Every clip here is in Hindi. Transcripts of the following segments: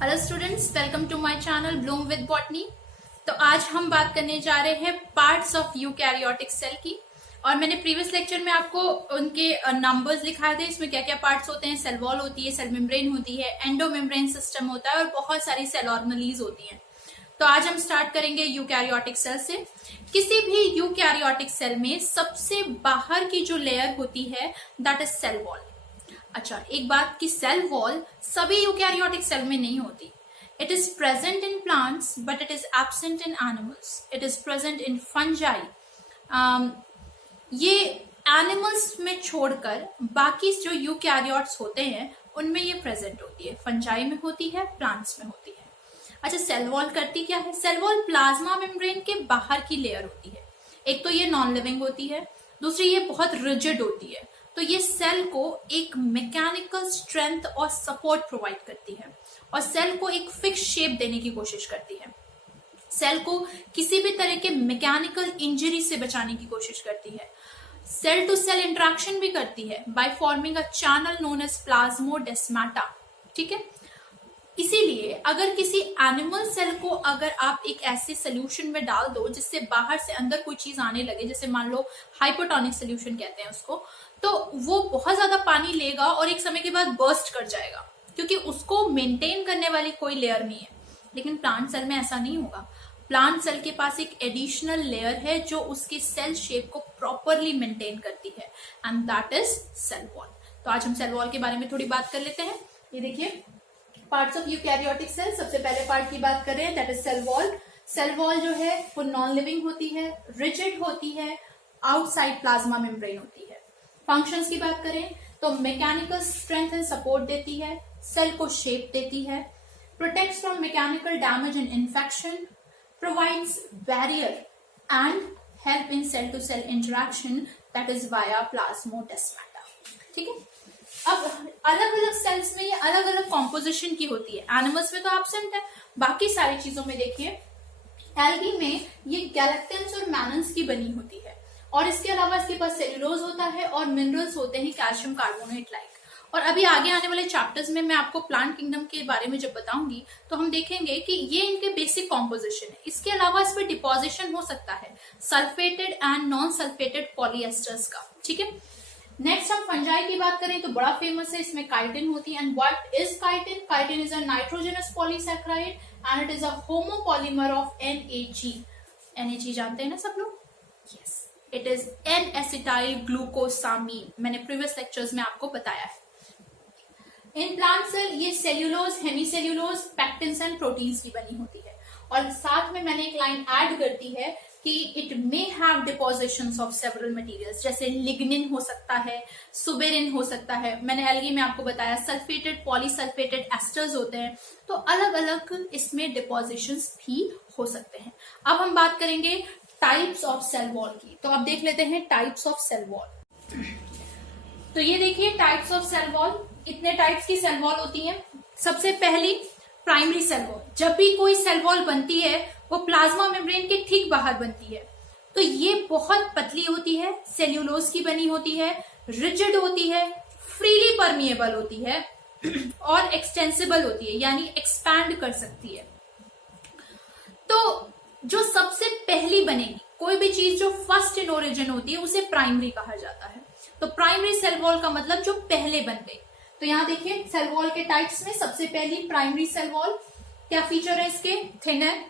Hello students, welcome to my channel bloom with botany. तो आज हम बात करने जा रहे हैं पार्ट्स ऑफ यूकैरियोटिक सेल की। और मैंने प्रीवियस लेक्चर में आपको उनके नंबर्स लिखाए थे, इसमें क्या क्या पार्ट्स होते हैं। सेल वॉल होती है, सेल मेम्ब्रेन होती है, एंडोमेम्ब्रेन सिस्टम होता है और बहुत सारी सेल ऑर्गेनेलीज होती हैं। तो आज हम स्टार्ट करेंगे यूकैरियोटिक सेल से। किसी भी यूकैरियोटिक सेल में सबसे बाहर की जो लेयर होती है दैट इज सेल वॉल। अच्छा, एक बात कि सेल वॉल सभी यूकैरियोटिक सेल में नहीं होती। It is present in plants but it is absent in animals. It is present in fungi. ये एनिमल्स में छोड़कर बाकी जो यूकैरियोट्स होते हैं उनमें ये प्रेजेंट होती है। फंजाई में होती है, प्लांट्स में होती है। अच्छा, सेल वॉल करती क्या है? सेल वॉल प्लाज्मा मेम्ब्रेन के बाहर की लेयर होती है। एक तो ये नॉन लिविंग होती है, दूसरी ये बहुत रिजिड होती है। तो ये सेल को एक मैकेनिकल स्ट्रेंथ और सपोर्ट प्रोवाइड करती है और सेल को एक फिक्स शेप देने की कोशिश करती है। सेल को किसी भी तरह के मैकेनिकल इंजरी से बचाने की कोशिश करती है। सेल टू सेल इंटरेक्शन भी करती है by forming a channel known as plasmodesmata. ठीक है, इसीलिए अगर किसी एनिमल सेल को अगर आप एक ऐसे सोल्यूशन में डाल दो जिससे बाहर से अंदर कोई चीज आने लगे, जैसे मान लो हाइपोटोनिक सोल्यूशन कहते हैं उसको, तो वो बहुत ज्यादा पानी लेगा और एक समय के बाद बर्स्ट कर जाएगा क्योंकि उसको मेंटेन करने वाली कोई लेयर नहीं है। लेकिन प्लांट सेल में ऐसा नहीं होगा। प्लांट सेल के पास एक एडिशनल लेयर है जो उसके सेल शेप को प्रॉपरली मेंटेन करती है and that is cell wall. तो आज हम सेल वॉल के बारे में थोड़ी बात कर लेते हैं। ये देखिए, पार्ट्स ऑफ यूकैरियोटिक सेल। सबसे पहले पार्ट की बात कर रहे हैं, that is cell wall. Cell wall जो है वो नॉन लिविंग होती है, रिजिड होती है, आउटसाइड प्लाज्मा मेम्ब्रेन होती है। फंक्शंस की बात करें तो मैकेनिकल स्ट्रेंथ एंड सपोर्ट देती है, सेल को शेप देती है, protects from mechanical damage and infection, provides barrier and help in cell to cell interaction that is via plasmodesmata. ठीक है, अब अलग अलग सेल्स में ये अलग अलग कॉम्पोजिशन की होती है। एनिमल्स में तो एब्सेंट है, बाकी सारी चीजों में देखिए एल्गी में ये गैलेक्टेंस और मैनन्स की बनी होती है और इसके अलावा इसके पास सेल्यूलोज होता है और मिनरल्स होते हैं कैल्शियम कार्बोनेट लाइक। और अभी आगे आने वाले चैप्टर्स में मैं आपको प्लांट किंगडम के बारे में जब बताऊंगी तो हम देखेंगे कि ये इनके बेसिक कॉम्पोजिशन है। इसके अलावा इस पर डिपोजिशन हो सकता है sulphated and non sulphated polyesters का। ठीक है, नेक्स्ट हम फंजाई की बात करें तो बड़ा फेमस है, इसमें काइटिन होती है। And what is chitin? Chitin is a nitrogenous polysaccharide and it is a homopolymer of NAG। NAG जानते हैं ना सब लोग? Yes, it is N acetyl glucosamine. मैंने प्रीवियस लेक्चर्स में आपको बताया है। इन प्लांट सेल ये cellulose, hemicellulose, pectins and proteins की बनी होती है। और साथ में मैंने एक लाइन ऐड कर दी है कि it may have depositions of several materials, जैसे लिग्निन हो सकता है, सुबेरिन हो सकता है। मैंने एल्गी में आपको बताया सल्फेटेड पॉलीसल्फेटेड एस्टर्स होते हैं। तो अलग अलग इसमें डिपोजिशंस भी हो सकते हैं। अब हम बात करेंगे टाइप्स ऑफ सेल वॉल की। तो अब देख लेते हैं टाइप्स ऑफ सेल वॉल। तो ये देखिए टाइप्स ऑफ सेल वॉल, इतने टाइप्स की सेल वॉल होती है। सबसे पहली प्राइमरी सेल वॉल। जब भी कोई सेल वॉल बनती है वो प्लाज्मा मेम्ब्रेन के ठीक बाहर बनती है। तो ये बहुत पतली होती है, सेल्यूलोज की बनी होती है, रिजिड होती है, फ्रीली परमिएबल होती है और एक्सटेंसिबल होती है, यानी एक्सपैंड कर सकती है। तो जो सबसे पहली बनेगी, कोई भी चीज जो फर्स्ट इन ओरिजिन होती है उसे प्राइमरी कहा जाता है। तो प्राइमरी सेल वॉल का मतलब जो पहले बन गई। तो यहाँ देखिए सेल वॉल के टाइप्स में सबसे पहली प्राइमरी सेल वॉल, क्या फीचर है इसके? थिनर,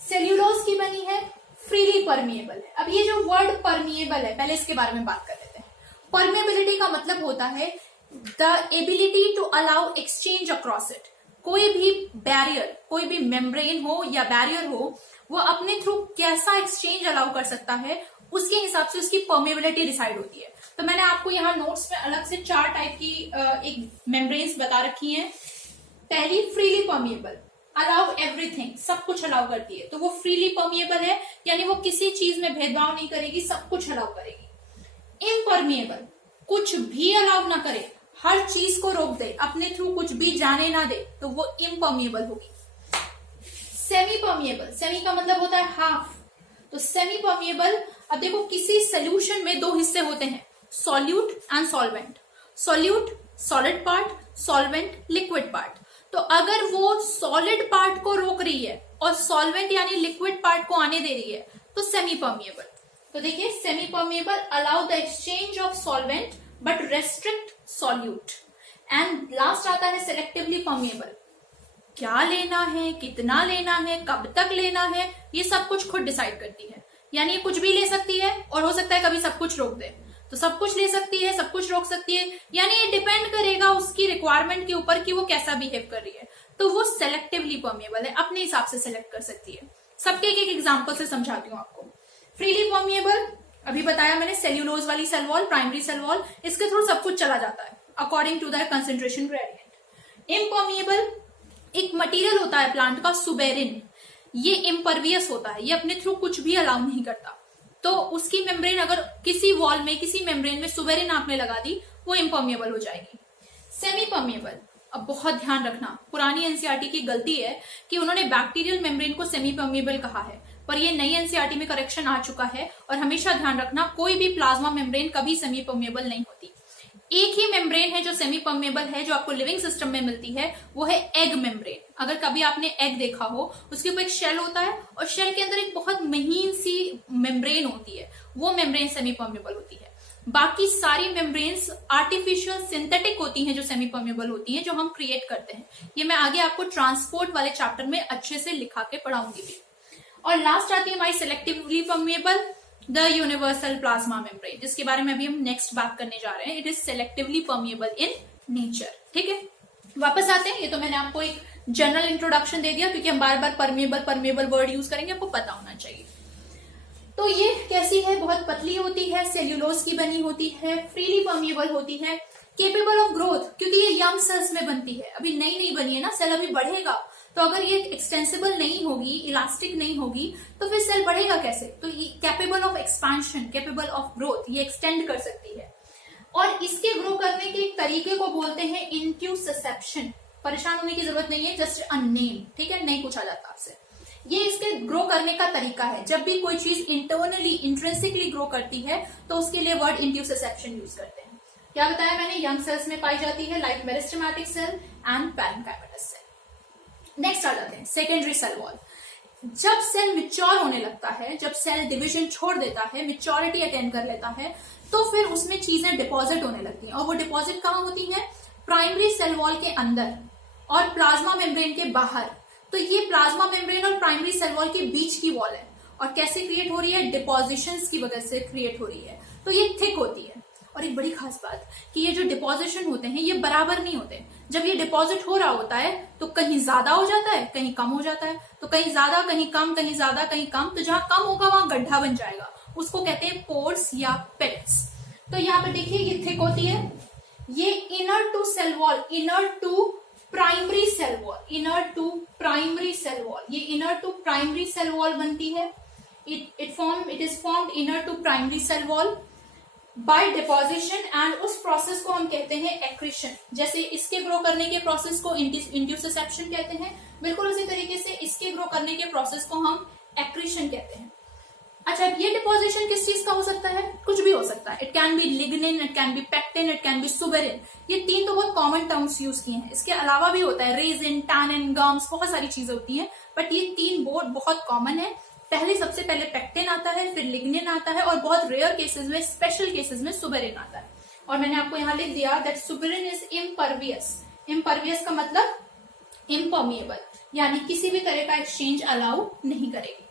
सेल्यूलोज की बनी है, फ्रीली परमिएबल है। अब ये जो वर्ड परमिएबल है, पहले इसके बारे में बात कर लेते हैं। परमिएबिलिटी का मतलब होता है the ability to allow exchange across it. कोई भी बैरियर, कोई भी मेम्ब्रेन हो या बैरियर हो, वो अपने थ्रू कैसा एक्सचेंज अलाउ कर सकता है उसके हिसाब से उसकी परमिएबिलिटी डिसाइड होती है। तो मैंने आपको यहाँ नोट्स में अलग से 4 टाइप की एक मेम्ब्रेन्स बता रखी हैं। पहली फ्रीली परमिएबल, अलाउ एवरीथिंग, सब कुछ अलाउ करती है। तो वो फ्रीली परमिएबल है, यानी वो किसी चीज में भेदभाव नहीं करेगी, सब कुछ अलाउ करेगी। इम्परमिएबल, कुछ भी अलाउ ना करे, हर चीज को रोक दे, अपने थ्रू कुछ भी जाने ना दे, तो वो इम्परमिएबल होगी। सेमी परमिएबल, सेमी का मतलब होता है हाफ। तो सेमी परमिएबल, अब देखो किसी सोल्यूशन में 2 हिस्से होते हैं, solute and solvent. Solute solid part, solvent liquid part. तो अगर वो सॉलिड पार्ट को रोक रही है और सॉल्वेंट यानी लिक्विड पार्ट को आने दे रही है तो सेमी परमिएबल। तो देखिए semi permeable allow the exchange of solvent but restrict solute. And last आता है सेलेक्टिवली परमिएबल। क्या लेना है, कितना लेना है, कब तक लेना है, ये सब कुछ खुद डिसाइड करती है। यानी कुछ भी ले सकती है और हो सकता है कभी सब कुछ रोक दे। तो सब कुछ ले सकती है, सब कुछ रोक सकती है, यानी ये डिपेंड करेगा उसकी रिक्वायरमेंट के ऊपर कि वो कैसा बिहेव कर रही है। तो वो सेलेक्टिवली परमिएबल है, अपने हिसाब से सेलेक्ट कर सकती है। सबके एक एग्जाम्पल से समझाती हूँ आपको। फ्रीली परमिएबल अभी बताया मैंने, सेल्यूलोज वाली cell wall, primary cell wall, इसके थ्रू सब कुछ चला जाता है according to the concentration gradient. Impermeable एक मटेरियल होता है प्लांट का, सुबेरिन, ये इम्परवियस होता है, ये अपने थ्रू कुछ भी अलाउ नहीं करता। तो उसकी मेम्ब्रेन अगर किसी वॉल में, किसी मेम्ब्रेन में सुबेरिन आपने लगा दी, वो इम्परमिएबल हो जाएगी। सेमी परमिएबल, अब बहुत ध्यान रखना, पुरानी एनसीईआरटी की गलती है कि उन्होंने बैक्टीरियल मेम्ब्रेन को सेमी परमिएबल कहा है, पर ये नई एनसीईआरटी में करेक्शन आ चुका है। और हमेशा ध्यान रखना, कोई भी प्लाज्मा मेम्ब्रेन कभी सेमी परमिएबल नहीं होती। एक ही मेम्ब्रेन है जो सेमी परमिएबल है, जो आपको लिविंग सिस्टम में मिलती है, वो है एग मेम्ब्रेन। अगर कभी आपने एग देखा हो, उसके ऊपर एक शेल होता है और शेल के अंदर एक बहुत महीन सी मेम्ब्रेन होती है, वो मेम्ब्रेन सेमी परमिएबल होती है। बाकी सारी मेम्ब्रेन्स आर्टिफिशियल सिंथेटिक होती हैं जो सेमी परमिएबल होती हैं, जो हम क्रिएट करते हैं। ये मैं आगे आपको ट्रांसपोर्ट वाले चैप्टर में अच्छे से लिखा के पढ़ाऊंगी भी। और लास्ट आती है हमारी selectively permeable, the universal plasma membrane, जिसके बारे में अभी हम नेक्स्ट बात करने जा रहे हैं। It is selectively permeable in nature. ठीक है, वापस आते हैं। ये तो मैंने आपको एक जनरल इंट्रोडक्शन दे दिया, क्योंकि हम बार बार परमिएबल वर्ड यूज करेंगे, आपको पता होना चाहिए। तो ये कैसी है, बहुत पतली होती है, सेल्यूलोज की बनी होती है, फ्रीली परमिएबल होती है, केपेबल ऑफ ग्रोथ, क्योंकि ये यंग सेल्स में बनती है, अभी नई नई बनी है ना, सेल अभी बढ़ेगा। तो अगर ये एक्सटेंसिबल नहीं होगी, इलास्टिक नहीं होगी, तो फिर सेल बढ़ेगा कैसे। तो ये capable of expansion, capable of growth, ये एक्सटेंड कर सकती है। और इसके ग्रो करने के तरीके को बोलते हैं इंट्यूसेप्शन। परेशान होने की जरूरत नहीं है, जस्ट अ नेम, ठीक है, नहीं पूछा जाता आपसे। ये इसके ग्रो करने का तरीका है। जब भी कोई चीज इंटरनली, इंट्रिंसिकली ग्रो करती है, तो उसके लिए वर्ड इंट्यूसेप्शन यूज करते हैं। क्या बताया मैंने, यंग सेल्स में पाई जाती है, like meristematic cell and parenchymatous cell. Next आ जाते हैं सेकेंडरी सेल वॉल। जब सेल मिच्योर होने लगता है, जब सेल डिवीजन छोड़ देता है, मिच्योरिटी अटेंड कर लेता है, तो फिर उसमें चीजें डिपॉजिट होने लगती हैं। और वो डिपॉजिट कहाँ होती है, प्राइमरी सेल वॉल के अंदर और प्लाज्मा मेम्ब्रेन के बाहर। तो ये प्लाज्मा मेम्ब्रेन और प्राइमरी सेल वॉल के बीच की वॉल है। और कैसे क्रिएट हो रही है, डिपोजिशंस की वजह से क्रिएट हो रही है। तो ये थिक होती है। और एक बड़ी खास बात कि ये जो डिपोजिशन होते हैं, ये बराबर नहीं होते। जब ये डिपॉजिट हो रहा होता है तो कहीं ज्यादा हो जाता है, कहीं कम हो जाता है, तो कहीं ज्यादा, कहीं कम, कहीं ज्यादा, कहीं कम। तो जहां कम होगा वहां गड्ढा बन जाएगा, उसको कहते हैं पोर्स या पेट्स। तो यहाँ पर देखिए ये थिक होती है, ये inner to cell wall, inner to primary cell wall, inner to primary cell wall, ये inner to primary cell wall बनती है। It is formed inner to primary cell wall by deposition, and उस प्रोसेस को हम कहते हैं एक्रीशन। जैसे इसके ग्रो करने के प्रोसेस को इंट्यूसेप्शन कहते हैं, बिल्कुल उसी तरीके से इसके ग्रो करने के प्रोसेस को हम एक्रीशन कहते हैं। अच्छा, ये डिपोजिशन किस चीज का हो सकता है, कुछ भी हो सकता है। It can be lignin, it can be pectin, it can be suberin. ये तीन तो बहुत कॉमन टर्म्स यूज किए हैं। इसके अलावा भी होता है रेजिन, टैनिन, गम्स, बहुत सारी चीजें होती हैं, बट ये तीन बहुत कॉमन है। पहले सबसे पहले पेक्टिन आता है, फिर लिग्निन आता है, और बहुत रेयर केसेस में, स्पेशल केसेस में सुबेरिन आता है। और मैंने आपको यहाँ लिख दिया that suberin is impervious. Impervious का मतलब इम्परमिएबल, यानी किसी भी तरह का एक्सचेंज अलाउ नहीं करेगी।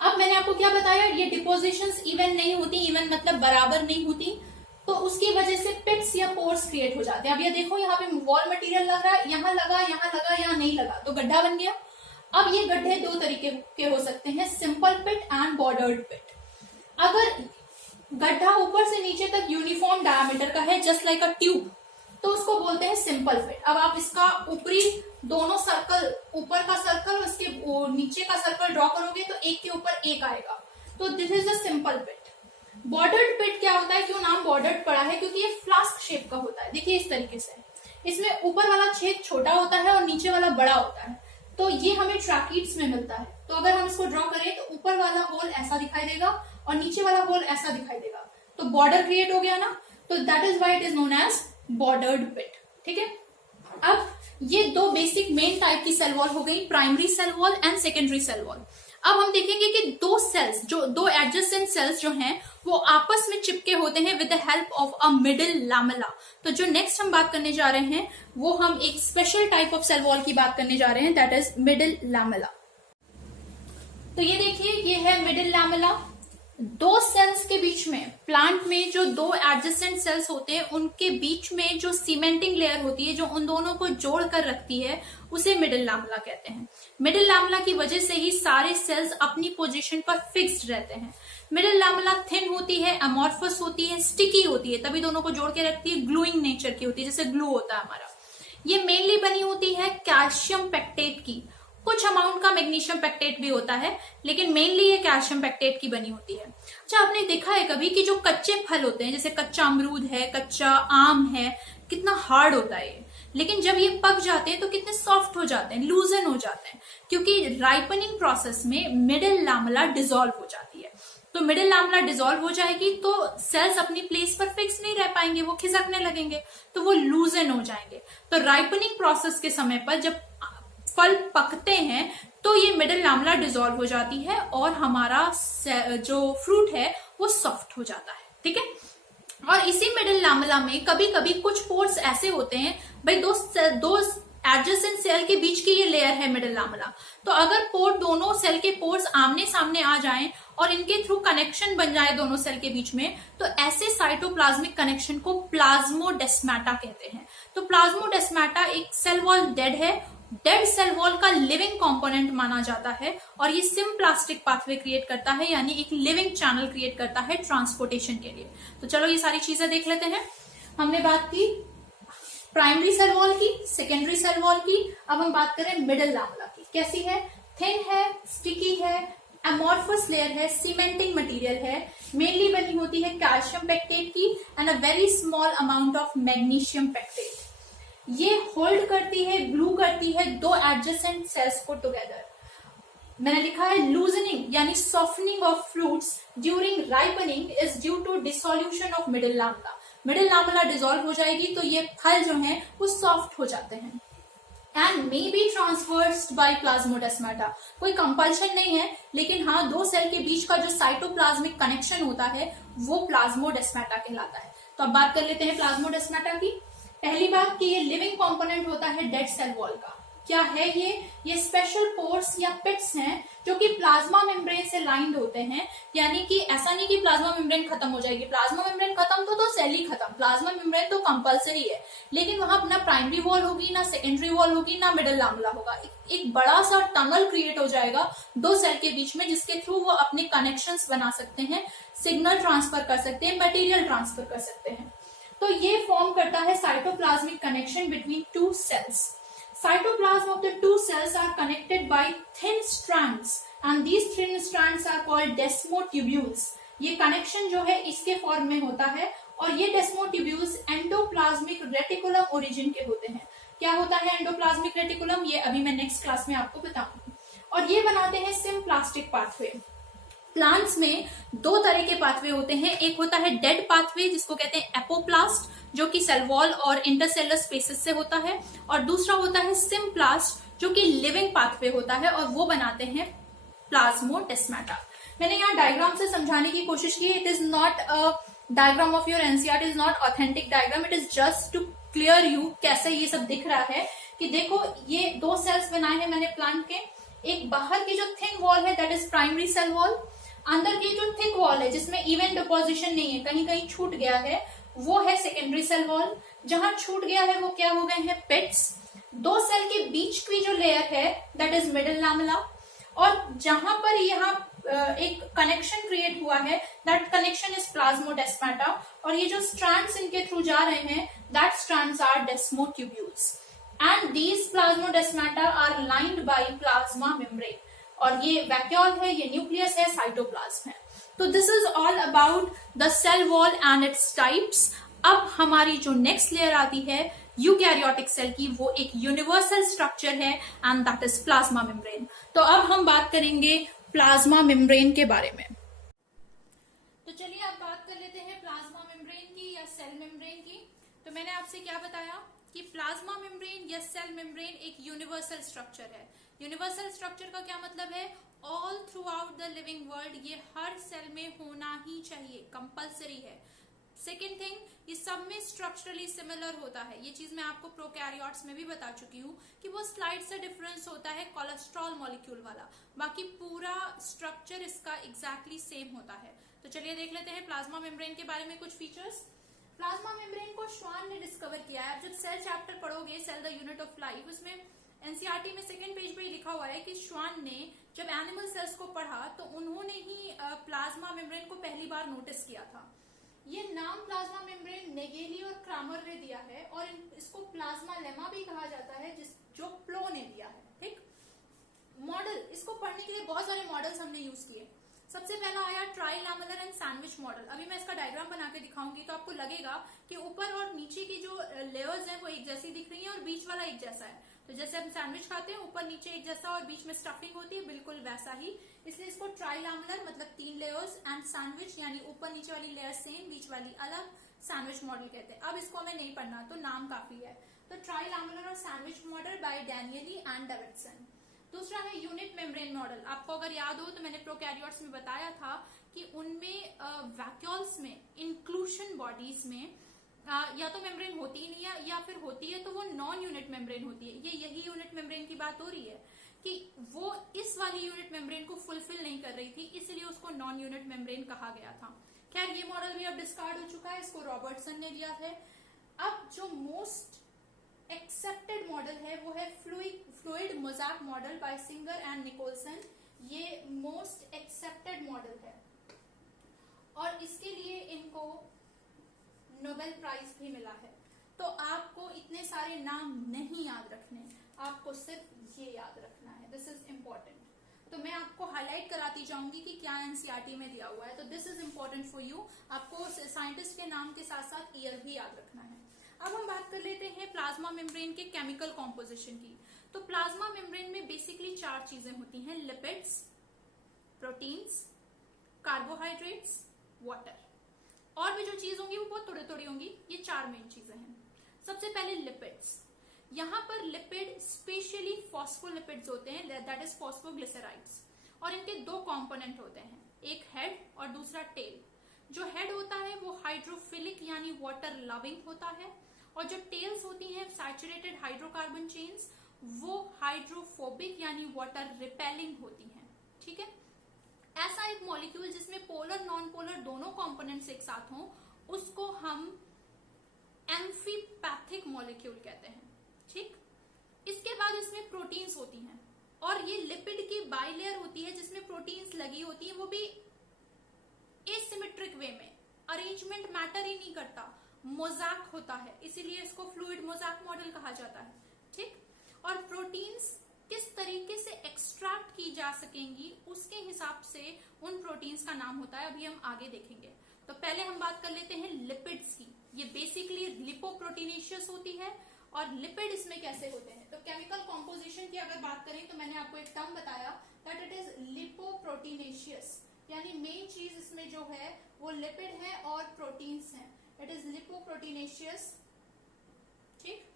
अब मैंने आपको क्या बताया, ये डिपोजिशंस इवन नहीं होती, इवन मतलब बराबर नहीं होती, तो उसकी वजह से पिट्स या पोर्स क्रिएट हो जाते हैं। अब ये देखो, यहाँ पे वॉल मटेरियल लग रहा है, यहाँ लगा, यहाँ लगा, यहाँ नहीं लगा, तो गड्ढा बन गया। अब ये गड्ढे दो तरीके के हो सकते हैं, सिंपल पिट एंड बॉर्डर्ड पिट। अगर गड्ढा ऊपर से नीचे तक यूनिफॉर्म डायमीटर का है, जस्ट लाइक अ ट्यूब, तो उसको बोलते हैं सिंपल पिट। अब आप इसका ऊपरी दोनों सर्कल, ऊपर का सर्कल और इसके नीचे का सर्कल ड्रॉ करोगे तो एक के ऊपर एक आएगा, तो this is a simple pit. Bordered pit क्या होता है, क्यों नाम बॉर्डर्ड पड़ा है, क्योंकि ये फ्लास्क शेप का होता है। देखिए इस तरीके से, इसमें ऊपर वाला छेद छोटा होता है और नीचे वाला बड़ा होता है। तो ये हमें ट्रैकीड्स में मिलता है। तो अगर हम इसको ड्रॉ करें तो ऊपर वाला होल ऐसा दिखाई देगा और नीचे वाला होल ऐसा दिखाई देगा, तो बॉर्डर क्रिएट हो गया ना। तो that is why it is known as bordered pit. ठीक है, अब ये दो बेसिक मेन टाइप की सेल वॉल हो गई, primary cell wall and secondary cell wall. अब हम देखेंगे कि दो सेल्स, जो दो एडजेसेंट सेल्स जो हैं वो आपस में चिपके होते हैं with the help of a middle lamella. तो जो नेक्स्ट हम बात करने जा रहे हैं वो हम एक special type of cell wall की बात करने जा रहे हैं, दैट इज मिडिल लैमेला। तो ये देखिए, ये है मिडिल लैमेला। दो सेल्स के बीच में, प्लांट में जो दो एडजेसेंट सेल्स होते हैं उनके बीच में जो सीमेंटिंग लेयर होती है, जो उन दोनों को जोड़ कर रखती है, उसे मिडिल लैमेला कहते हैं। मिडिल लैमेला की वजह से ही सारे सेल्स अपनी पोजीशन पर फिक्स्ड रहते हैं। मिडिल लैमेला थिन होती है, अमॉर्फस होती है, स्टिकी होती है, तभी दोनों को जोड़ के रखती है, ग्लूइंग नेचर की होती है, जैसे ग्लू होता है हमारा। ये मेनली बनी होती है कैल्शियम पेक्टेट की, कुछ अमाउंट का मैग्नीशियम पेक्टेट भी होता है, लेकिन मेनली ये कैल्शियम पेक्टेट की बनी होती है। अच्छा, आपने देखा है कभी कि जो कच्चे फल होते हैं, जैसे कच्चा अमरूद है, कच्चा आम है, कितना हार्ड होता है ये, लेकिन जब ये पक जाते हैं तो कितने सॉफ्ट हो जाते हैं, लूजन हो जाते हैं, क्योंकि राइपनिंग प्रोसेस में मिडिल लैमेला डिसॉल्व हो जाती है। तो मिडिल लैमेला डिसॉल्व हो जाएगी तो सेल्स अपनी प्लेस पर फिक्स नहीं रह पाएंगे, वो खिसकने लगेंगे, तो वो लूजन हो जाएंगे। तो राइपनिंग प्रोसेस के समय पर जब फल पकते हैं तो ये मिडिल लैमेला डिसॉल्व हो जाती है और हमारा जो फ्रूट है वो सॉफ्ट हो जाता है, ठीक है। और इसी मिडिल लैमेला में कभी कभी कुछ पोर्स ऐसे होते हैं, भाई दो एडजेसेंट सेल के बीच की ये लेयर है मिडिल लैमेला, तो अगर पोर, दोनों सेल के पोर्स आमने सामने आ जाएं और इनके थ्रू कनेक्शन बन जाए दोनों सेल के बीच में, तो ऐसे साइटोप्लाज्मिक कनेक्शन को प्लाज्मोडेस्माटा कहते हैं। तो प्लाज्मोडेस्माटा एक सेल वॉल डेड है, डेड सेल वॉल का लिविंग कंपोनेंट माना जाता है, और ये सिम्प्लास्टिक पाथवे क्रिएट करता है, यानी एक लिविंग चैनल क्रिएट करता है ट्रांसपोर्टेशन के लिए। तो चलो ये सारी चीजें देख लेते हैं। हमने बात की प्राइमरी सेल वॉल की, सेकेंडरी सेल वॉल की, अब हम बात करें मिडिल लैमेला की। कैसी है? थिन है, स्टिकी है, अमॉर्फस लेयर है, सीमेंटिंग मटेरियल है, मेनली बनी होती है कैल्शियम पेक्टेट की and a very small amount of magnesium pectate. ये होल्ड करती है, ग्लू करती है दो एडजेसेंट सेल्स को टुगेदर। मैंने लिखा है लूजनिंग यानी softening of fruits during ripening is due to dissolution of middle lamella. Middle lamella dissolve हो जाएगी तो ये फल जो है वो सॉफ्ट हो जाते हैं। And may be traversed by plasmodesmata, कोई कंपल्शन नहीं है, लेकिन हाँ, दो सेल के बीच का जो साइटोप्लाज्मिक कनेक्शन होता है वो प्लाज्मोडेस्माटा कहलाता है। तो अब बात कर लेते हैं प्लाज्मोडेस्माटा की। पहली बात कि ये लिविंग कंपोनेंट होता है डेड सेल वॉल का। क्या है ये स्पेशल पोर्स या पिट्स हैं जो कि प्लाज्मा मेम्ब्रेन से लाइंड होते हैं, यानी कि ऐसा नहीं कि प्लाज्मा मेम्ब्रेन खत्म हो जाएगी, प्लाज्मा मेम्ब्रेन खत्म तो सेल ही खत्म, प्लाज्मा मेम्ब्रेन तो कंपल्सरी है, लेकिन वहां ना प्राइमरी वॉल होगी, ना सेकेंडरी वॉल होगी, ना मिडिल लैमेला होगा। एक बड़ा सा टनल क्रिएट हो जाएगा दो सेल के बीच में, जिसके थ्रू वो अपने कनेक्शंस बना सकते हैं, सिग्नल ट्रांसफर कर सकते हैं, मटेरियल ट्रांसफर कर सकते हैं। तो ये फॉर्म करता है cytoplasmic connection between two cells. Cytoplasm of the two cells are connected by thin strands and these thin strands are called desmotubules। ये कनेक्शन जो है इसके फॉर्म में होता है और ये desmotubules एंडोप्लाज्मिक रेटिकुलम ओरिजिन के होते हैं। क्या होता है एंडोप्लाज्मिक रेटिकुलम, ये अभी मैं नेक्स्ट क्लास में आपको बताऊंगी। और ये बनाते हैं सिम्प्लास्टिक पाथवे। प्लांट्स में दो तरह के पाथवे होते हैं, एक होता है डेड पाथवे जिसको कहते हैं एपोप्लास्ट, जो कि सेल वॉल और इंटरसेलर स्पेसेस से होता है, और दूसरा होता है सिम्प्लास्ट जो कि लिविंग पाथवे होता है, और वो बनाते हैं प्लाज्मोडेस्माटा। मैंने यहाँ डायग्राम से समझाने की कोशिश की है। It is not a diagram of your NCERT, is not authentic diagram, it is just to clear you कैसे ये सब दिख रहा है। कि देखो ये दो सेल्स बनाए हैं मैंने प्लांट के, एक बाहर की जो थिन वॉल है that is primary cell wall, अंदर की जो थिक वॉल है जिसमें इवन डिपोजिशन नहीं है, कहीं कहीं छूट गया है, वो है सेकेंडरी सेल वॉल। जहां छूट गया है वो क्या हो गए हैं? पिट्स। दो सेल के बीच की जो लेयर है दैट इज मिडिल लैमेला, और जहां पर यहाँ एक कनेक्शन क्रिएट हुआ है दैट कनेक्शन इज प्लाज्मोडेस्माटा, और ये जो स्ट्रैंड्स इनके थ्रू जा रहे हैं that strands are desmotubules and these plasmodesmata are lined by plasma membrane. और ये वैक्यूल है, ये न्यूक्लियस है, साइटोप्लाज्म है। तो this is all about the cell wall and its types. अब हमारी जो नेक्स्ट लेयर आती है यूकैरियोटिक सेल की, वो एक यूनिवर्सल स्ट्रक्चर है and that is plasma membrane. तो अब हम बात करेंगे प्लाज्मा मेम्ब्रेन के बारे में। तो चलिए अब बात कर लेते हैं प्लाज्मा मेम्ब्रेन की या सेल मेम्ब्रेन की। तो मैंने आपसे क्या बताया कि प्लाज्मा मेम्ब्रेन या सेल मेम्ब्रेन एक यूनिवर्सल स्ट्रक्चर है। यूनिवर्सल स्ट्रक्चर का क्या मतलब है? All through out the living world, ये हर सेल में होना ही चाहिए, कंपल्सरी है। सेकेंड थिंग, ये सब में स्ट्रक्चरली सिमिलर होता है। ये चीज मैं आपको प्रोकैरियोट्स में भी बता चुकी हूँ कि वो स्लाइड से डिफरेंस होता है कोलेस्ट्रॉल मॉलिक्यूल वाला, बाकी पूरा स्ट्रक्चर इसका एग्जैक्टली सेम होता है। तो चलिए देख लेते हैं प्लाज्मा मेम्ब्रेन के बारे में कुछ फीचर्स। प्लाज्मा मेम्ब्रेन को श्वान ने डिस्कवर किया है। आप जब सेल चैप्टर पढ़ोगे, cell the unit of life, उसमें एनसीईआरटी में सेकंड पेज पे लिखा हुआ है कि श्वान ने जब एनिमल सेल्स को पढ़ा तो उन्होंने ही प्लाज्मा मेम्ब्रेन को पहली बार नोटिस किया था। ये नाम प्लाज्मा मेम्ब्रेन नेगेली और क्रामर ने दिया है और इसको प्लाज्मा लेमा भी कहा जाता है, जो प्लो ने दिया है। ठीक, मॉडल, इसको पढ़ने के लिए बहुत सारे मॉडल्स हमने यूज किए। सबसे पहला आया ट्राइलैमेलर एंड सैंडविच मॉडल। अभी मैं इसका डायग्राम बना के दिखाऊंगी तो आपको लगेगा कि ऊपर और नीचे की जो लेयर्स हैं वो एक जैसी दिख रही हैं और बीच वाला एक जैसा है। तो जैसे हम सैंडविच खाते हैं, ऊपर नीचे एक जैसा और बीच में स्टफिंग होती है, बिल्कुल वैसा ही। इसलिए इसको ट्राइलैमेलर मतलब 3 लेयर्स एंड सैंडविच यानी ऊपर नीचे वाली लेयर सेम, बीच वाली अलग, सैंडविच मॉडल कहते हैं। अब इसको हमें नहीं पढ़ना, तो नाम काफी है। तो ट्राइलैमेलर और sandwich model by Danielli and Davidson. दूसरा है यूनिट मेम्ब्रेन मॉडल। आपको अगर याद हो तो मैंने प्रोकैरियोट्स में बताया था कि उनमें वैक्यूल्स में, इंक्लूशन बॉडीज में या तो मेम्ब्रेन होती ही नहीं है या फिर होती है तो वो नॉन यूनिट मेम्ब्रेन होती है। ये यही यूनिट मेम्ब्रेन की बात हो रही है कि वो इस वाली यूनिट मेम्ब्रेन को फुलफिल नहीं कर रही थी, इसलिए उसको नॉन यूनिट मेम्ब्रेन कहा गया था। खैर, ये मॉडल भी अब डिस्कार्ड हो चुका है, इसको रॉबर्टसन ने दिया है। अब जो मोस्ट एक्सेप्टेड मॉडल है वो है fluid mosaic model by Singer and Nicolson. ये मोस्ट एक्सेप्टेड मॉडल है और इसके लिए इनको नोबेल प्राइज भी मिला है। तो आपको इतने सारे नाम नहीं याद रखने, आपको सिर्फ ये याद रखना है। This is important. तो मैं आपको हाईलाइट कराती जाऊंगी कि क्या एनसीईआरटी में दिया हुआ है। तो this is important for you. आपको साइंटिस्ट के नाम के साथ साथ ईयर भी याद रखना है। अब हम बात कर लेते हैं प्लाज्मा मेम्ब्रेन के केमिकल कॉम्पोजिशन की। तो प्लाज्मा मेम्ब्रेन में बेसिकली 4 चीजें होती हैं, लिपिड्स, प्रोटीन्स, कार्बोहाइड्रेट्स, वाटर। और भी जो चीज होंगी वो बहुत थोड़ी थोड़ी होंगी। ये 4 मेन चीजें हैं। सबसे पहले लिपिड्स। यहाँ पर लिपिड स्पेशली फॉस्फोलिपिड्स होते हैं, दैट इज फॉस्फोग्लिसराइड्स, और इनके 2 कंपोनेंट होते हैं, एक हेड और दूसरा टेल। जो हेड होता है वो हाइड्रोफिलिक यानी वाटर लविंग होता है, और जो टेल्स होती हैं सैचुरेटेड हाइड्रोकार्बन चेन्स, वो हाइड्रोफोबिक यानी वाटर रिपेलिंग होती हैं। ठीक है, ऐसा एक मॉलिक्यूल जिसमें पोलर नॉन पोलर दोनों कंपोनेंट्स एक साथ हों, उसको हम एम्फीपैथिक मॉलिक्यूल कहते हैं। ठीक, इसके बाद इसमें प्रोटीन्स होती हैं और ये लिपिड की बाइलेयर होती है जिसमें प्रोटीन्स लगी होती हैं, वो भी एसिमेट्रिक वे में, अरेंजमेंट मैटर ही नहीं करता, मोज़ैक होता है, इसीलिए इसको फ्लूइड मोज़ैक मॉडल कहा जाता है। ठीक, और प्रोटीन्स किस तरीके से एक्सट्रैक्ट की जा सकेंगी उसके हिसाब से उन प्रोटीन्स का नाम होता है, अभी हम आगे देखेंगे। तो पहले हम बात कर लेते हैं लिपिड्स की। ये बेसिकली लिपोप्रोटीनेशियस होती है और लिपिड इसमें कैसे होते हैं। तो केमिकल कॉम्पोजिशन की अगर बात करें तो मैंने आपको एक टर्म बताया दैट इट इज लिपोप्रोटीनेशियस, यानी मेन चीज इसमें जो है वो लिपिड है और प्रोटीन्स हैं। It is lipoproteinaceous. ठीक,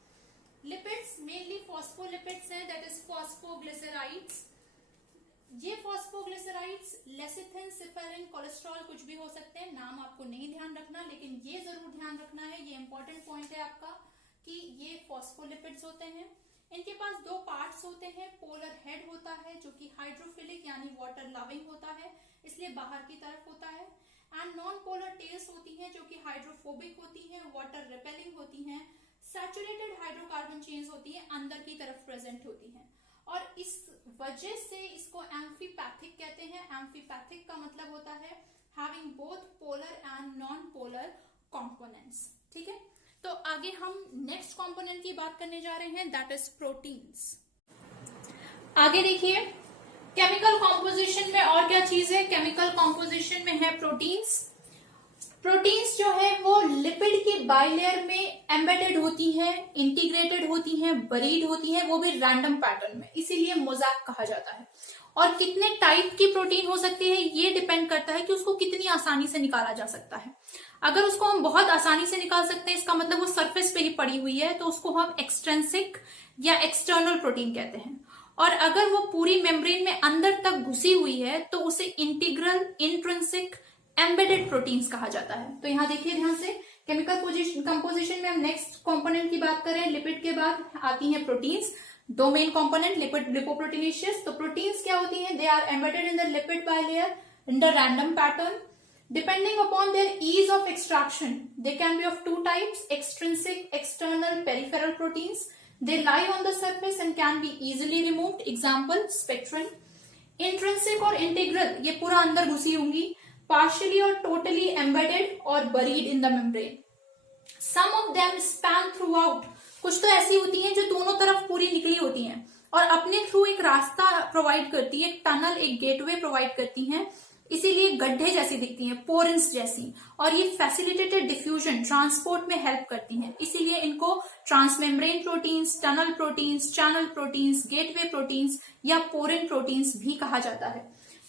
लिपिड्स मेनली फॉस्फोलिपिड्स हैं, दैट इज फॉस्फोग्लिसराइड्स। ये फॉस्फोग्लिसराइड्स लेसिथिन, सिफेरिन, कोलेस्ट्रॉल कुछ भी हो सकते हैं, नाम आपको नहीं ध्यान रखना, लेकिन ये जरूर ध्यान रखना है, ये इंपॉर्टेंट पॉइंट है आपका कि ये फॉस्फोलिपिड्स होते हैं। इनके पास 2 पार्ट्स होते हैं, पोलर हेड होता है जो कि हाइड्रोफिलिक यानी वाटर लविंग होता है, इसलिए बाहर की तरफ होता है, एंड नॉन पोलर टेल्स होती हैं जो कि हाइड्रोफोबिक होती हैं, वाटर रिपेलिंग होती हैं, सैचुरेटेड हाइड्रोकार्बन चेन्स होती हैं, अंदर की तरफ प्रेजेंट होती हैं, और इस वजह से इसको एम्फीपैथिक कहते हैं। एम्फीपैथिक का मतलब होता है having both polar and non polar components. ठीक है, तो आगे हम नेक्स्ट कंपोनेंट की बात करने जा रहे हैं, दैट इज प्रोटीन्स। आगे देखिए केमिकल कॉम्पोजिशन में और क्या चीज है। केमिकल कॉम्पोजिशन में है प्रोटीन्स। प्रोटीन्स जो है वो लिपिड की बाइलेयर में एम्बेडेड होती हैं, इंटीग्रेटेड होती हैं, बरीड होती हैं, वो भी रैंडम पैटर्न में, इसीलिए मोज़ैक कहा जाता है। और कितने टाइप की प्रोटीन हो सकती है ये डिपेंड करता है कि उसको कितनी आसानी से निकाला जा सकता है। अगर उसको हम बहुत आसानी से निकाल सकते हैं, इसका मतलब वो सरफेस पे ही पड़ी हुई है, तो उसको हम एक्सट्रिंसिक या एक्सटर्नल प्रोटीन कहते हैं। और अगर वो पूरी मेम्ब्रेन में अंदर तक घुसी हुई है तो उसे इंटीग्रल, इंट्रिंसिक, एम्बेडेड प्रोटीन्स कहा जाता है। तो यहाँ देखिए ध्यान से, केमिकल कंपोजिशन में हम नेक्स्ट कंपोनेंट की बात करें, लिपिड के बाद आती है प्रोटीन्स। दो मेन कंपोनेंट, लिपिड, लिपोप्रोटीनेशियस। तो प्रोटीन्स क्या होती हैं? They are embedded in the lipid bilayer in the random pattern. Depending upon their ease of extraction, they can be of two types: extrinsic, external, peripheral proteins. They lie on the surface and can be easily removed. Example, spectrin. Intrinsic और integral, ये पूरा अंदर घुसी होंगी, partially और totally embedded और buried in the membrane. Some of them span throughout. कुछ तो ऐसी होती हैं जो दोनों तरफ पूरी निकली होती हैं और अपने थ्रू एक रास्ता प्रोवाइड करती है, एक टनल, एक गेटवे प्रोवाइड करती हैं, इसीलिए गड्ढे जैसी दिखती हैं, पोरेंस जैसी, और ये फैसिलिटेटेड डिफ्यूजन, ट्रांसपोर्ट में हेल्प करती हैं, इसीलिए इनको transmembrane proteins, tunnel proteins, channel proteins, gateway proteins या पोरेन प्रोटीन्स भी कहा जाता है।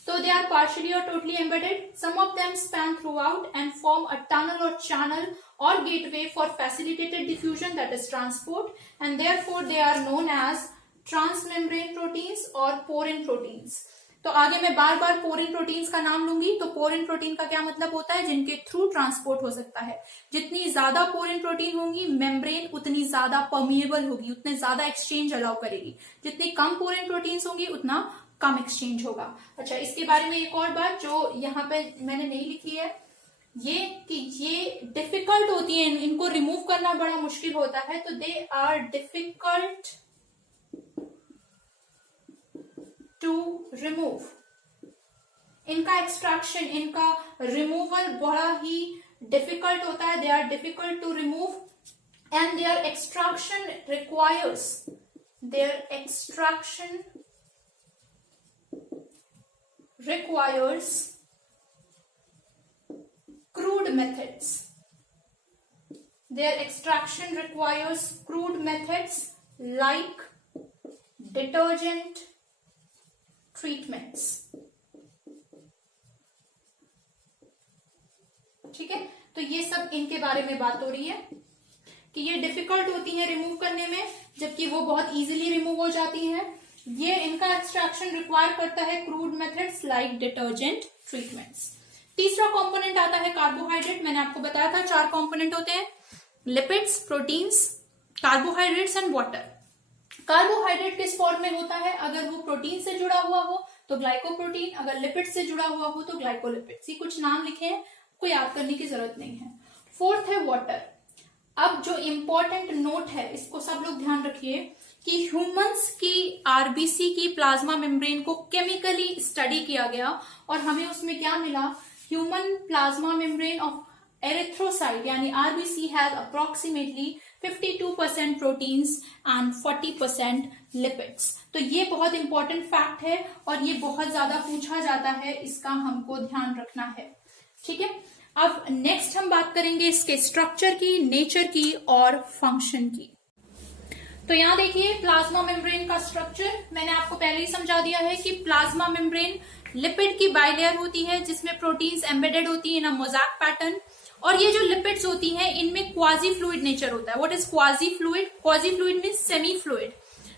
तो दे आर पार्शियली और totally embedded. Some of them span throughout and form a tunnel और चैनल और gateway for facilitated diffusion, that is transport, and therefore they are known as transmembrane proteins और पोरेन प्रोटीन्स। तो आगे मैं बार बार पोरेन प्रोटीन्स का नाम लूंगी। तो पोरेन प्रोटीन का क्या मतलब होता है? जिनके थ्रू ट्रांसपोर्ट हो सकता है। जितनी ज्यादा पोरेन प्रोटीन होंगी, मेम्ब्रेन उतनी ज्यादा परमिएबल होगी, उतने ज्यादा एक्सचेंज अलाउ करेगी। जितनी कम पोरेन प्रोटीन्स होंगी उतना कम एक्सचेंज होगा। अच्छा, इसके बारे में एक और बात जो यहाँ पे मैंने नहीं लिखी है, ये कि ये डिफिकल्ट होती है, इनको रिमूव करना बड़ा मुश्किल होता है। तो they are difficult to remove. इनका एक्सट्रैक्शन, इनका रिमूवल बड़ा ही डिफिकल्ट होता है। They are difficult to remove and their extraction requires, requires crude methods. Their extraction requires crude methods like detergent treatments. ठीक है, तो ये सब इनके बारे में बात हो रही है कि ये डिफिकल्ट होती है रिमूव करने में, जबकि वो बहुत इजीली रिमूव हो जाती है। ये इनका एक्सट्रैक्शन रिक्वायर करता है crude methods like detergent treatments. तीसरा कंपोनेंट आता है कार्बोहाइड्रेट। मैंने आपको बताया था 4 कंपोनेंट होते हैं: lipids, proteins, carbohydrates and water. Carbohydrate किस फॉर्म में होता है? अगर वो प्रोटीन से जुड़ा हुआ हो तो ग्लाइकोप्रोटीन, अगर लिपिड से जुड़ा हुआ हो तो ग्लाइकोलिपिड्स। ये कुछ नाम लिखे हैं, कोई याद करने की जरूरत नहीं है। फोर्थ है वाटर। अब जो इंपॉर्टेंट नोट है, इसको सब लोग ध्यान रखिए कि ह्यूमंस की आरबीसी की प्लाज्मा मेम्ब्रेन को केमिकली स्टडी किया गया और हमें उसमें क्या मिला? Human plasma membrane of erythrocyte यानी RBC has approximately 52% proteins and 40% lipids. तो ये बहुत इंपॉर्टेंट फैक्ट है और ये बहुत ज्यादा पूछा जाता है, इसका हमको ध्यान रखना है। ठीक है, अब नेक्स्ट हम बात करेंगे इसके स्ट्रक्चर की, नेचर की और फंक्शन की। तो यहाँ देखिए प्लाज्मा मेम्ब्रेन का स्ट्रक्चर मैंने आपको पहले ही समझा दिया है कि प्लाज्मा मेम्ब्रेन लिपिड की बाइलेयर होती है जिसमें प्रोटीन्स एम्बेडेड होती है इन अ मोज़ैक पैटर्न। और ये जो लिपिड्स होती हैं इनमें क्वाजी फ्लूइड नेचर होता है। What is quasi fluid? Quasi fluid means semi fluid.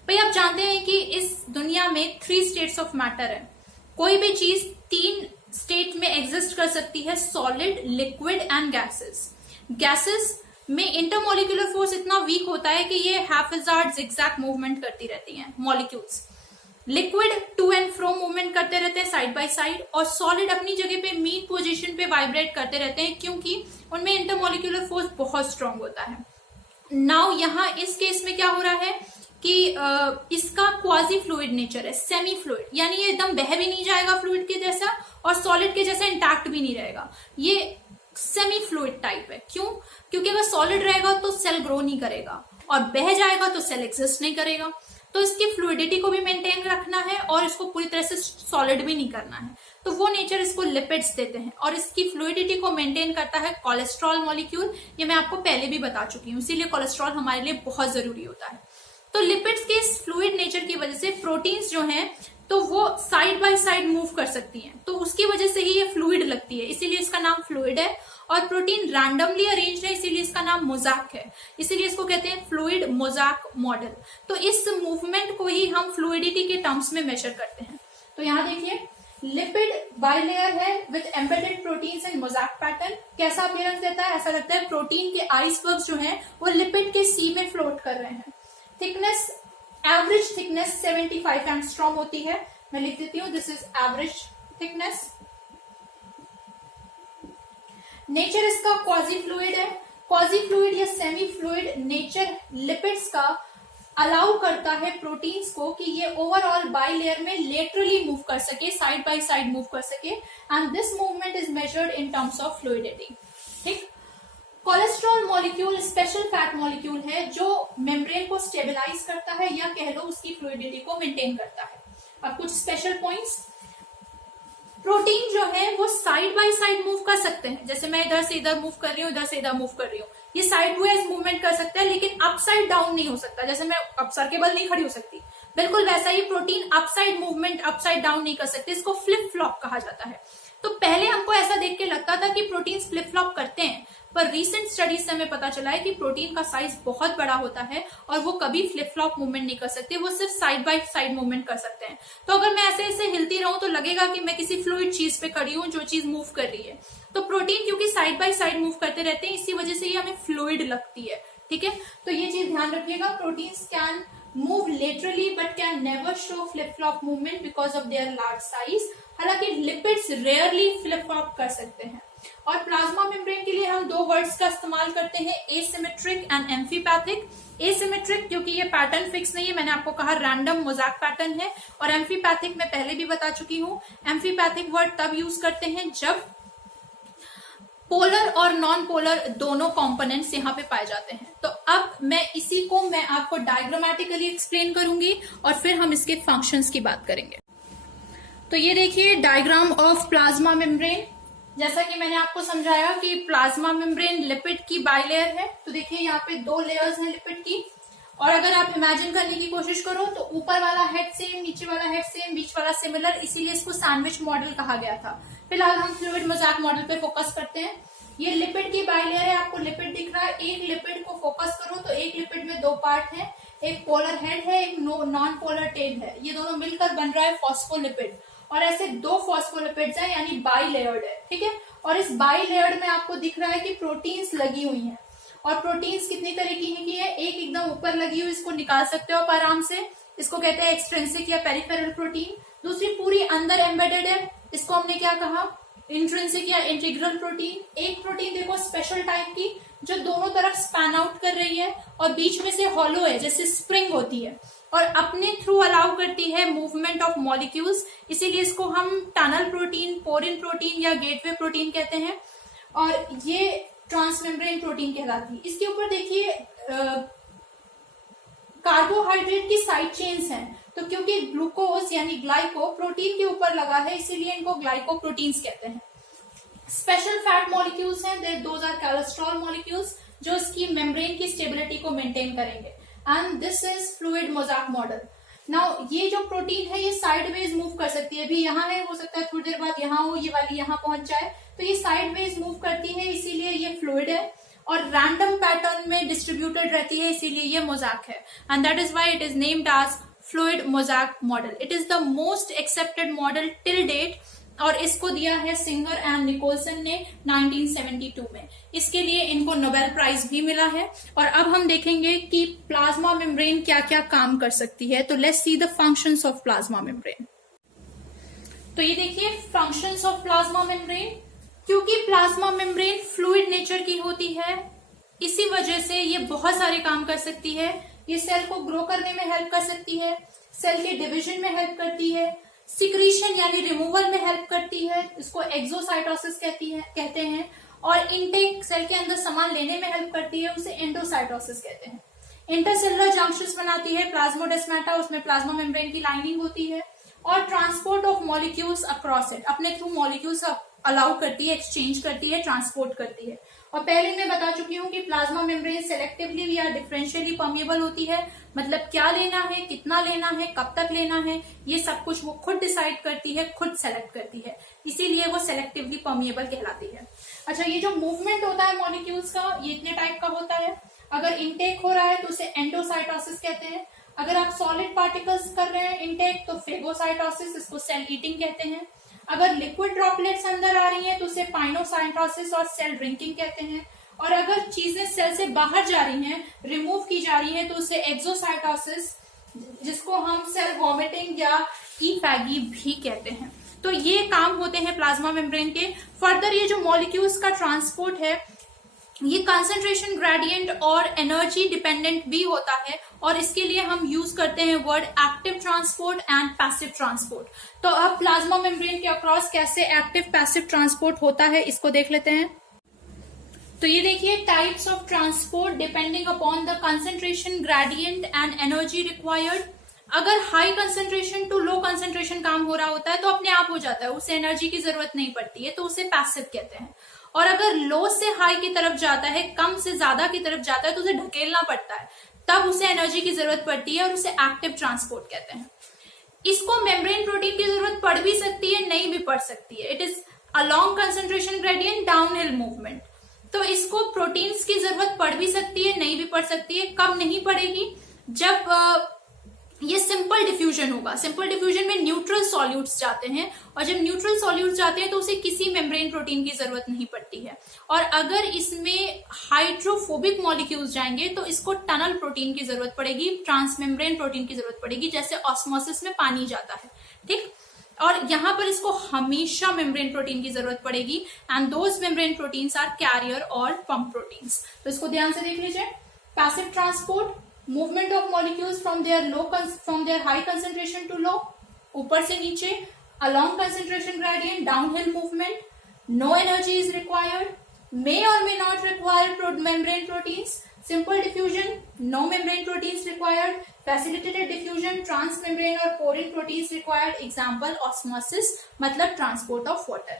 भाई आप जानते हैं कि इस दुनिया में 3 स्टेट्स ऑफ मैटर है। कोई भी चीज 3 स्टेट में एग्जिस्ट कर सकती है: solid, liquid and gases. Gases में इंटरमोलिकुलर फोर्स इतना वीक होता है कि ये हैफिजार्ड जिगजैग मूवमेंट करती रहती हैं molecules. Liquid to and fro movement करते रहते हैं साइड बाय साइड, और सॉलिड अपनी जगह पे मीन पोजीशन पे वाइब्रेट करते रहते हैं क्योंकि उनमें इंटरमोलिकुलर फोर्स बहुत स्ट्रांग होता है। नाउ यहाँ इस केस में क्या हो रहा है कि इसका क्वाजी फ्लूइड नेचर है, सेमी फ्लूइड, यानी ये एकदम बह भी नहीं जाएगा फ्लूइड के जैसा और सॉलिड के जैसा इंटैक्ट भी नहीं रहेगा। ये सेमी फ्लूइड टाइप है। क्यों? क्योंकि अगर सॉलिड रहेगा तो सेल ग्रो नहीं करेगा और बह जाएगा तो सेल एग्जिस्ट नहीं करेगा। तो इसकी फ्लूइडिटी को भी मेंटेन रखना है और इसको पूरी तरह से सॉलिड भी नहीं करना है। तो वो नेचर इसको लिपिड्स देते हैं और इसकी फ्लूइडिटी को मेंटेन करता है कोलेस्ट्रॉल मॉलिक्यूल। ये मैं आपको पहले भी बता चुकी हूँ, इसीलिए कोलेस्ट्रॉल हमारे लिए बहुत जरूरी होता है। तो लिपिड्स के इस फ्लूइड नेचर की वजह से प्रोटीन्स जो हैं तो वो साइड बाय साइड मूव कर सकती हैं, तो उसकी वजह से ही ये फ्लूइड लगती है, इसीलिए इसका नाम फ्लूइड है। और प्रोटीन रैंडमली अरेंज्ड है, इसीलिए इसका नाम मोज़ेक है, इसीलिए इसको कहते हैं फ्लूइड मोज़ेक मॉडल। तो इस मूवमेंट को ही हम फ्लूइडिटी के टर्म्स में मेजर करते हैं। तो यहाँ देखिए लिपिड बाइलेयर है with embedded proteins in mosaic pattern. कैसा अपीयरेंस देता है? ऐसा लगता है प्रोटीन के आइसबर्ग जो हैं वो लिपिड के सी में फ्लोट कर रहे हैं। थिकनेस, एवरेज थिकनेस 75 एंगस्ट्रॉम होती है। मैं लिख देती हूँ, this is average thickness. Nature इसका क्वाजी फ्लूइड है। क्वाजी फ्लूइड या सेमी फ्लूइड नेचर लिपिड्स का अलाउ करता है प्रोटीन्स को कि ये ओवरऑल बाइलेयर में लेटरली मूव कर सके, साइड बाय साइड मूव कर सके, and this movement is measured in terms of fluidity. ठीक। Cholesterol molecule special fat molecule है जो मेम्ब्रेन को स्टेबलाइज करता है या कह लो उसकी फ्लूइडिटी को मेंटेन करता है। अब कुछ स्पेशल पॉइंट्स, प्रोटीन जो है वो साइड बाय साइड मूव कर सकते हैं, जैसे मैं इधर से इधर मूव कर रही हूँ, इधर से इधर मूव कर रही हूँ, ये साइड वाइज मूवमेंट कर सकता है, लेकिन अपसाइड डाउन नहीं हो सकता। जैसे मैं अपसर के बल नहीं खड़ी हो सकती, बिल्कुल वैसा ही protein upside movement upside down नहीं कर सकते, इसको फ्लिप फ्लॉप कहा जाता है। तो पहले हमको ऐसा देख के लगता था कि प्रोटीन फ्लिप फ्लॉप करते हैं, पर रीसेंट स्टडीज से हमें पता चला है कि प्रोटीन का साइज बहुत बड़ा होता है और वो कभी फ्लिप फ्लॉप मूवमेंट नहीं कर सकते, वो सिर्फ साइड बाय साइड मूवमेंट कर सकते हैं। तो अगर मैं ऐसे ऐसे हिलती रहूं तो लगेगा कि मैं किसी फ्लूइड चीज पे खड़ी हूं जो चीज मूव कर रही है। तो प्रोटीन क्योंकि साइड बाय साइड मूव करते रहते हैं, इसी वजह से ये हमें फ्लूइड लगती है। ठीक है, तो ये चीज ध्यान रखिएगा, proteins can move laterally but can never show flip flop movement because of their large size. हालांकि लिपिड्स रेयरली फ्लिप फ्लॉप कर सकते हैं। और प्लाज्मा मेम्ब्रेन के लिए हम दो वर्ड्स का इस्तेमाल करते हैं, एसिमेट्रिक एंड एम्फीपैथिक। एसिमेट्रिक क्योंकि ये पैटर्न फिक्स नहीं है, मैंने आपको कहा रैंडम मोज़ेक पैटर्न है, और एम्फीपैथिक मैं पहले भी बता चुकी हूँ। एम्फीपैथिक वर्ड तब यूज करते हैं जब पोलर और नॉन पोलर दोनों कंपोनेंट्स यहाँ पे पाए जाते हैं। तो अब मैं इसी को मैं आपको डायग्रामेटिकली एक्सप्लेन करूंगी और फिर हम इसके फंक्शंस की बात करेंगे। तो ये देखिए डायग्राम ऑफ प्लाज्मा मेम्ब्रेन। जैसा कि मैंने आपको समझाया कि प्लाज्मा मेम्ब्रेन लिपिड की बाइलेयर है, तो देखिए यहाँ पे दो लेयर्स हैं लिपिड की, और अगर आप इमेजिन करने की कोशिश करो तो ऊपर वाला हेड सेम, नीचे वाला हेड सेम, बीच वाला सिमिलर, इसीलिए इसको सैंडविच मॉडल कहा गया था। फिलहाल हम फ्लूइड मोज़ेक मॉडल पे फोकस करते हैं। ये लिपिड की बाइलेयर है, आपको लिपिड दिख रहा है। एक लिपिड को फोकस करो तो एक लिपिड में दो पार्ट है, एक पोलर हेड है, एक नॉन पोलर टेल है, ये दोनों मिलकर बन रहा है फॉस्फोलिपिड। और ऐसे दो फॉस्फोलिपिड्स हैं, यानी बाइलेयर्ड है। ठीक है, और इस बाइलेयर्ड में आपको दिख रहा है कि प्रोटीन्स लगी हुई हैं, और प्रोटीन्स कितनी तरह की है, एक एकदम ऊपर लगी हुई, इसको निकाल सकते हो आप आराम से, इसको कहते हैं एक्सट्रिंसिक या पेरिफेरल प्रोटीन। दूसरी पूरी अंदर एम्बेडेड है, इसको हमने क्या कहा, इंट्रिंसिक या इंटीग्रल प्रोटीन। एक प्रोटीन देखो स्पेशल टाइप की जो दोनों तरफ स्पैन आउट कर रही है और बीच में से हॉलो है, जैसे स्प्रिंग होती है, और अपने थ्रू अलाउ करती है मूवमेंट ऑफ मॉलिक्यूल्स, इसीलिए इसको हम टनल प्रोटीन, पोरिन प्रोटीन या गेटवे प्रोटीन कहते हैं, और ये ट्रांसमेम्ब्रेन प्रोटीन कहलाती है। इसके ऊपर देखिए कार्बोहाइड्रेट की साइड चेन्स हैं, तो क्योंकि ग्लूकोज यानी ग्लाइको प्रोटीन के ऊपर लगा है, इसीलिए इनको ग्लाइकोप्रोटीन्स कहते हैं। स्पेशल फैट मॉलिक्यूल्स हैं, दोज आर कोलेस्ट्रॉल मॉलिक्यूल्स, जो इसकी मेम्ब्रेन की स्टेबिलिटी को मेंटेन करेंगे। And this is fluid mosaic model. Now ये जो प्रोटीन है ये साइडवेज मूव कर सकती है, अभी यहाँ है, हो सकता है थोड़ी देर बाद यहाँ हो, ये वाली यहाँ पहुंच जाए, तो ये साइडवेज मूव करती है, इसीलिए ये फ्लूइड है, और रैंडम पैटर्न में डिस्ट्रीब्यूटेड रहती है, इसीलिए ये मोज़ेक है। And that is why it is named as fluid mosaic model. It is the most accepted model till date, और इसको दिया है सिंगर एंड निकोलसन ने 1972 में। इसके लिए इनको नोबेल प्राइज भी मिला है। और अब हम देखेंगे कि प्लाज्मा मेम्ब्रेन क्या क्या काम कर सकती है। तो let's see the functions of plasma membrane. तो ये देखिए फंक्शंस ऑफ प्लाज्मा मेम्ब्रेन। क्योंकि प्लाज्मा मेम्ब्रेन फ्लूइड नेचर की होती है, इसी वजह से ये बहुत सारे काम कर सकती है। ये सेल को ग्रो करने में हेल्प कर सकती है, सेल के डिविजन में हेल्प करती है, सिक्रीशन यानी रिमूवल में हेल्प करती है, इसको एक्सोसाइटोसिस कहते हैं, और इनटेक सेल के अंदर सामान लेने में हेल्प करती है, उसे एंडोसाइटोसिस कहते हैं। इंटरसेलुलर जंक्शंस बनाती है प्लाज्मोडेस्माटा, उसमें प्लाज्मा मेम्ब्रेन की लाइनिंग होती है, और transport of molecules across it, अपने थ्रू मॉलिक्यूल्स अलाउ करती है, एक्सचेंज करती है, ट्रांसपोर्ट करती है। और पहले मैं बता चुकी हूँ कि प्लाज्मा मेम्ब्रेन सेलेक्टिवली या डिफरेंशियली परमिएबल होती है, मतलब क्या लेना है, कितना लेना है, कब तक लेना है, ये सब कुछ वो खुद डिसाइड करती है, खुद सेलेक्ट करती है, इसीलिए वो सेलेक्टिवली परमिएबल कहलाती है। अच्छा, ये जो मूवमेंट होता है मॉलिक्यूल्स का, ये इतने टाइप का होता है। अगर इनटेक हो रहा है तो उसे एंडोसाइटोसिस कहते हैं। अगर आप सॉलिड पार्टिकल्स कर रहे हैं इनटेक तो फेगोसाइटोसिस, इसको सेल ईटिंग कहते हैं। अगर लिक्विड ड्रॉपलेट्स अंदर आ रही हैं तो उसे पाइनोसाइटोसिस और सेल ड्रिंकिंग कहते हैं। और अगर चीजें सेल से बाहर जा रही हैं, रिमूव की जा रही है, तो उसे एक्सोसाइटोसिस, जिसको हम सेल वॉमिटिंग या ईफैगी भी कहते हैं। तो ये काम होते हैं प्लाज्मा मेम्ब्रेन के। फर्दर ये जो मॉलिक्यूल्स का ट्रांसपोर्ट है, ये कंसंट्रेशन ग्रेडियंट और एनर्जी डिपेंडेंट भी होता है, और इसके लिए हम यूज करते हैं word active transport and passive transport. तो अब प्लाज्मा मेम्ब्रेन के अक्रॉस कैसे एक्टिव पैसिव ट्रांसपोर्ट होता है इसको देख लेते हैं। तो ये देखिए, types of transport depending upon the concentration gradient and energy required. अगर high concentration to low concentration काम हो रहा होता है तो अपने आप हो जाता है, उसे एनर्जी की जरूरत नहीं पड़ती है, तो उसे पैसिव कहते हैं। और अगर लो से हाई की तरफ जाता है, कम से ज्यादा की तरफ जाता है, तो उसे ढकेलना पड़ता है, तब उसे एनर्जी की जरूरत पड़ती है, और उसे एक्टिव ट्रांसपोर्ट कहते हैं। इसको मेम्ब्रेन प्रोटीन की जरूरत पड़ भी सकती है, नहीं भी पड़ सकती है। It is a long concentration gradient downhill movement. तो इसको प्रोटीन्स की जरूरत पड़ भी सकती है, नहीं भी पड़ सकती है। कब नहीं पड़ेगी? जब ये सिंपल डिफ्यूजन होगा। सिंपल डिफ्यूजन में न्यूट्रल सॉल्यूट्स जाते हैं, और जब न्यूट्रल सॉल्यूट्स जाते हैं तो उसे किसी मेम्ब्रेन प्रोटीन की जरूरत नहीं पड़ती है। और अगर इसमें हाइड्रोफोबिक मॉलिक्यूल्स जाएंगे तो इसको टनल प्रोटीन की जरूरत पड़ेगी, ट्रांसमेम्ब्रेन प्रोटीन की जरूरत पड़ेगी, जैसे ऑस्मोसिस में पानी जाता है, ठीक। और यहां पर इसको हमेशा मेम्ब्रेन प्रोटीन की जरूरत पड़ेगी, and those membrane proteins are carrier और पंप प्रोटीन्स। तो इसको ध्यान से देख लीजिए। Passive transport, movement of molecules from their high concentration to low, ऊपर से नीचे, along concentration gradient, downhill movement, no energy is required, may or may not require membrane proteins, simple diffusion, no membrane proteins required, facilitated diffusion, transmembrane or porine proteins required, example osmosis, मतलब transport of water।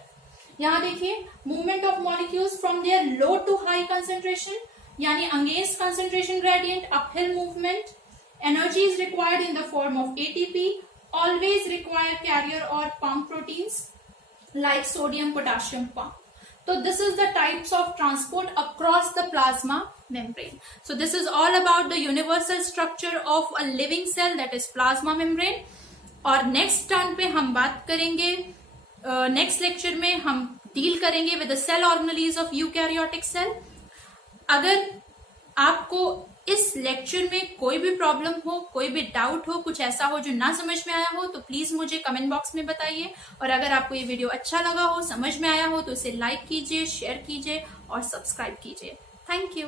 यहाँ देखिए, movement of molecules from their low to high concentration, यानी against concentration gradient, uphill movement, energy is required in the form of ATP, always require carrier or pump proteins like sodium potassium pump. So this is the types of transport across the plasma membrane. So this is all about the universal structure of a living cell, that is plasma membrane. और नेक्स्ट टर्न पे हम बात करेंगे, नेक्स्ट लेक्चर में हम डील करेंगे with the cell organelles of eukaryotic cell. अगर आपको इस लेक्चर में कोई भी प्रॉब्लम हो, कोई भी डाउट हो, कुछ ऐसा हो जो ना समझ में आया हो, तो प्लीज मुझे कमेंट बॉक्स में बताइए। और अगर आपको ये वीडियो अच्छा लगा हो, समझ में आया हो, तो इसे लाइक कीजिए, शेयर कीजिए और सब्सक्राइब कीजिए। Thank you.